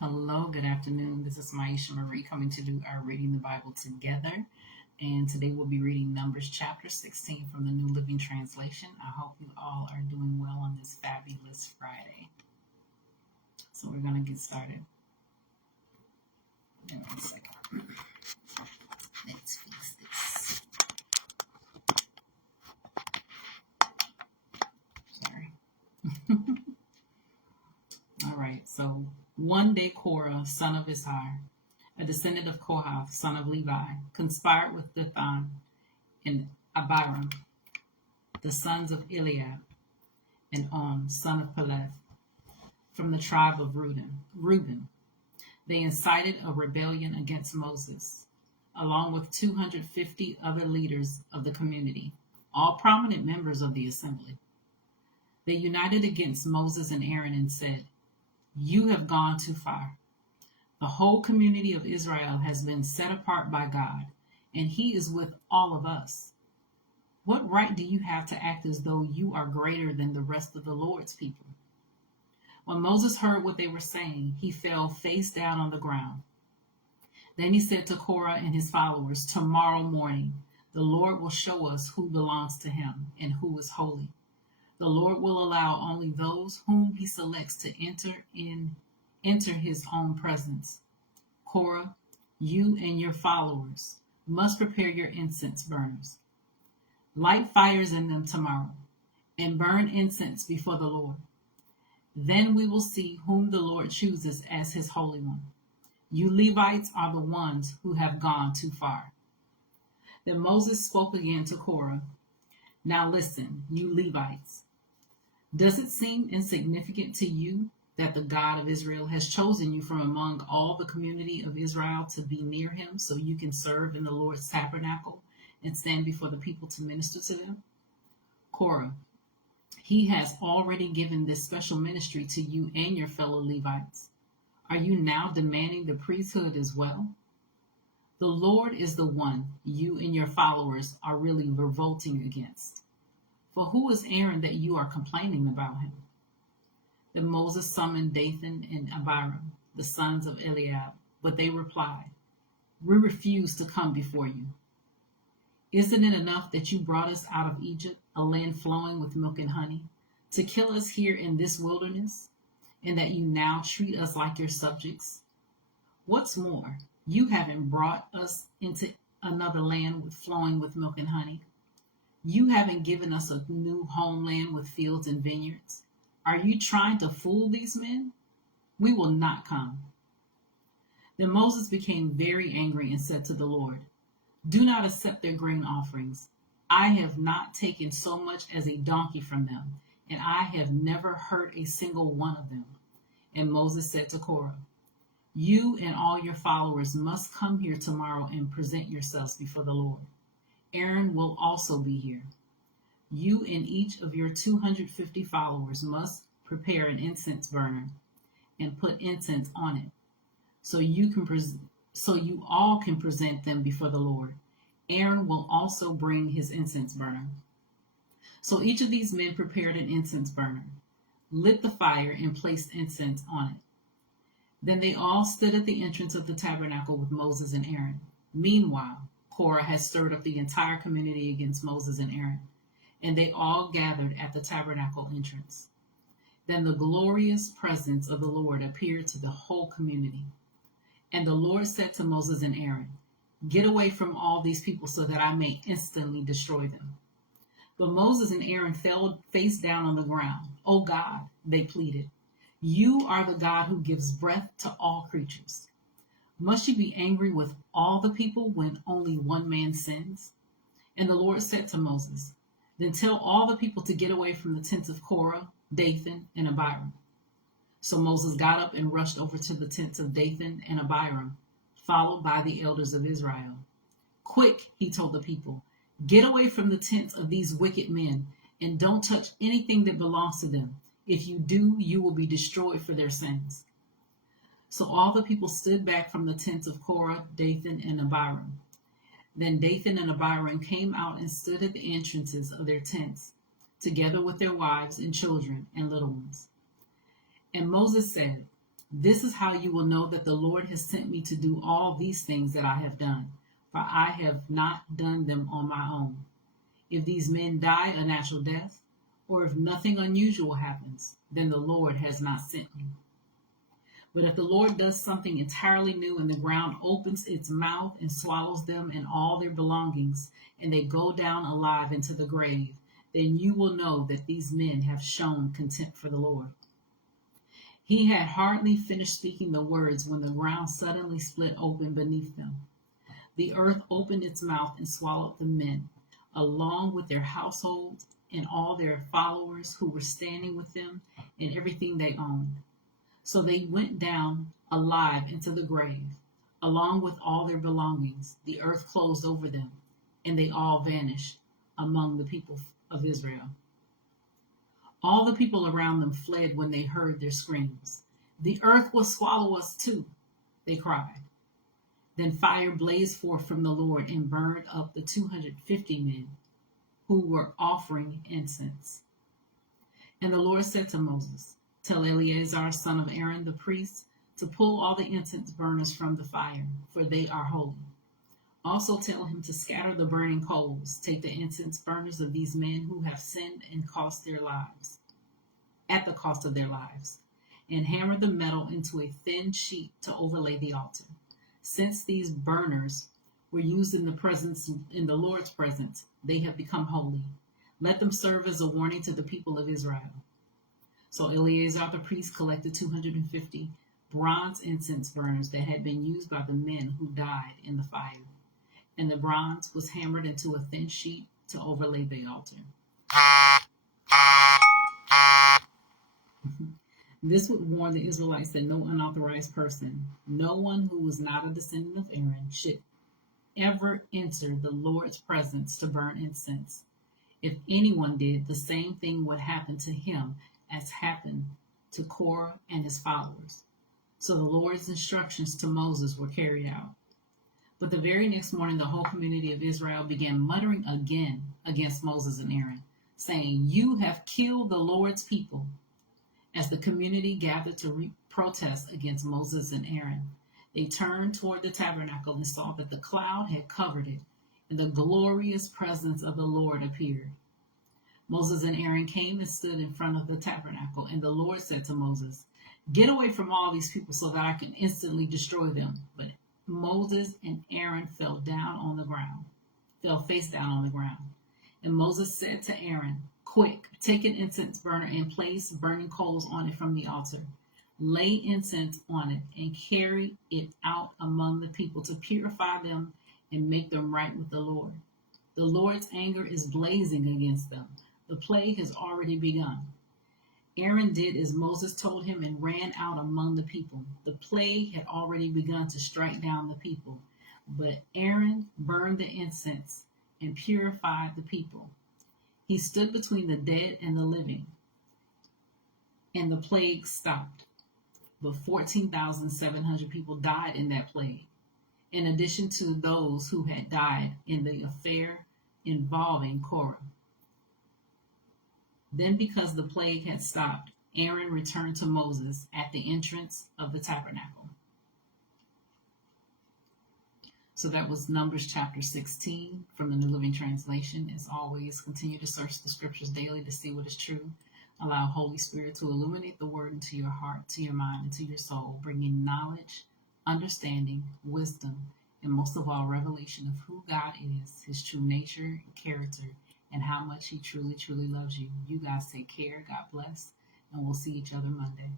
Hello, good afternoon. This is Myesha Marie coming to do our Reading the Bible together. And today we'll be reading Numbers chapter 16 from the New Living Translation. I hope you all are doing well on this fabulous Friday. So we're going to get started. Give me a second. Let's fix this. Sorry. All right, so one day Korah, son of Izhar, a descendant of Kohath, son of Levi, conspired with Dathan and Abiram, the sons of Eliab, and On, son of Peleth, from the tribe of Reuben. They incited a rebellion against Moses, along with 250 other leaders of the community, all prominent members of the assembly. They united against Moses and Aaron and said, "You have gone too far. The whole community of Israel has been set apart by God, and he is with all of us. What right do you have to act as though you are greater than the rest of the Lord's people?" When Moses heard what they were saying, he fell face down on the ground. Then he said to Korah and his followers, "Tomorrow morning, the Lord will show us who belongs to him and who is holy. The Lord will allow only those whom he selects to enter his own presence. Korah, you and your followers must prepare your incense burners. Light fires in them tomorrow and burn incense before the Lord. Then we will see whom the Lord chooses as his holy one. You Levites are the ones who have gone too far." Then Moses spoke again to Korah. "Now listen, you Levites. Does it seem insignificant to you that the God of Israel has chosen you from among all the community of Israel to be near him so you can serve in the Lord's tabernacle and stand before the people to minister to them? Korah, he has already given this special ministry to you and your fellow Levites. Are you now demanding the priesthood as well? The Lord is the one you and your followers are really revolting against. For who is Aaron that you are complaining about him?" Then Moses summoned Dathan and Abiram, the sons of Eliab, but they replied, "We refuse to come before you. Isn't it enough that you brought us out of Egypt, a land flowing with milk and honey, to kill us here in this wilderness, and that you now treat us like your subjects? What's more, you haven't brought us into another land flowing with milk and honey. You haven't given us a new homeland with fields and vineyards. Are you trying to fool these men? We will not come." Then Moses became very angry and said to the Lord, "Do not accept their grain offerings. I have not taken so much as a donkey from them, and I have never hurt a single one of them." And Moses said to Korah, "You and all your followers must come here tomorrow and present yourselves before the Lord. Aaron will also be here. You and each of your 250 followers must prepare an incense burner and put incense on it, so you all can present them before the Lord. Aaron will also bring his incense burner." So each of these men prepared an incense burner, lit the fire, and placed incense on it. Then they all stood at the entrance of the tabernacle with Moses and Aaron. Meanwhile, Korah had stirred up the entire community against Moses and Aaron, and they all gathered at the tabernacle entrance. Then the glorious presence of the Lord appeared to the whole community. And the Lord said to Moses and Aaron, "Get away from all these people so that I may instantly destroy them." But Moses and Aaron fell face down on the ground. "Oh God," they pleaded, "you are the God who gives breath to all creatures. Must you be angry with all the people when only one man sins?" And the Lord said to Moses, "Then tell all the people to get away from the tents of Korah, Dathan, and Abiram." So Moses got up and rushed over to the tents of Dathan and Abiram, followed by the elders of Israel. "Quick," he told the people, "get away from the tents of these wicked men, and don't touch anything that belongs to them. If you do, you will be destroyed for their sins." So all the people stood back from the tents of Korah, Dathan, and Abiram. Then Dathan and Abiram came out and stood at the entrances of their tents, together with their wives and children and little ones. And Moses said, This is how you will know that the Lord has sent me to do all these things that I have done, for I have not done them on my own. If these men die a natural death, or if nothing unusual happens, then the Lord has not sent me. But if the Lord does something entirely new and the ground opens its mouth and swallows them and all their belongings, and they go down alive into the grave, then you will know that these men have shown contempt for the Lord. He had hardly finished speaking the words when the ground suddenly split open beneath them. The earth opened its mouth and swallowed the men, along with their households and all their followers who were standing with them and everything they owned. So they went down alive into the grave, along with all their belongings. The earth closed over them, and they all vanished among the people of Israel. All the people around them fled when they heard their screams. The earth will swallow us too, they cried. Then fire blazed forth from the Lord and burned up the 250 men who were offering incense. And the Lord said to Moses, "Tell Eleazar, son of Aaron the priest, to pull all the incense burners from the fire, for they are holy. Also tell him to scatter the burning coals. Take the incense burners of these men who have sinned and cost their lives, at the cost of their lives, and hammer the metal into a thin sheet to overlay the altar. Since these burners were used in the Lord's presence, they have become holy. Let them serve as a warning to the people of Israel." So Eleazar the priest collected 250 bronze incense burners that had been used by the men who died in the fire, and the bronze was hammered into a thin sheet to overlay the altar. This would warn the Israelites that no unauthorized person, no one who was not a descendant of Aaron, should ever enter the Lord's presence to burn incense. If anyone did, the same thing would happen to him as happened to Korah and his followers. So the Lord's instructions to Moses were carried out. But the very next morning, the whole community of Israel began muttering again against Moses and Aaron, saying, "You have killed the Lord's people." As the community gathered to protest against Moses and Aaron, they turned toward the tabernacle and saw that the cloud had covered it, and the glorious presence of the Lord appeared. Moses and Aaron came and stood in front of the tabernacle, and the Lord said to Moses, "Get away from all these people so that I can instantly destroy them." But Moses and Aaron fell face down on the ground. And Moses said to Aaron, "Quick, take an incense burner and place burning coals on it from the altar. Lay incense on it and carry it out among the people to purify them and make them right with the Lord. The Lord's anger is blazing against them. The plague has already begun." Aaron did as Moses told him and ran out among the people. The plague had already begun to strike down the people, but Aaron burned the incense and purified the people. He stood between the dead and the living, and the plague stopped. But 14,700 people died in that plague, in addition to those who had died in the affair involving Korah. Then, because the plague had stopped, Aaron returned to Moses at the entrance of the tabernacle. So that was Numbers chapter 16 from the New Living Translation. As always, continue to search the scriptures daily to see what is true. Allow Holy Spirit to illuminate the word into your heart, to your mind, and to your soul, bringing knowledge, understanding, wisdom, and most of all, revelation of who God is, his true nature and character, and how much he truly, truly loves you. You guys take care. God bless. And we'll see each other Monday.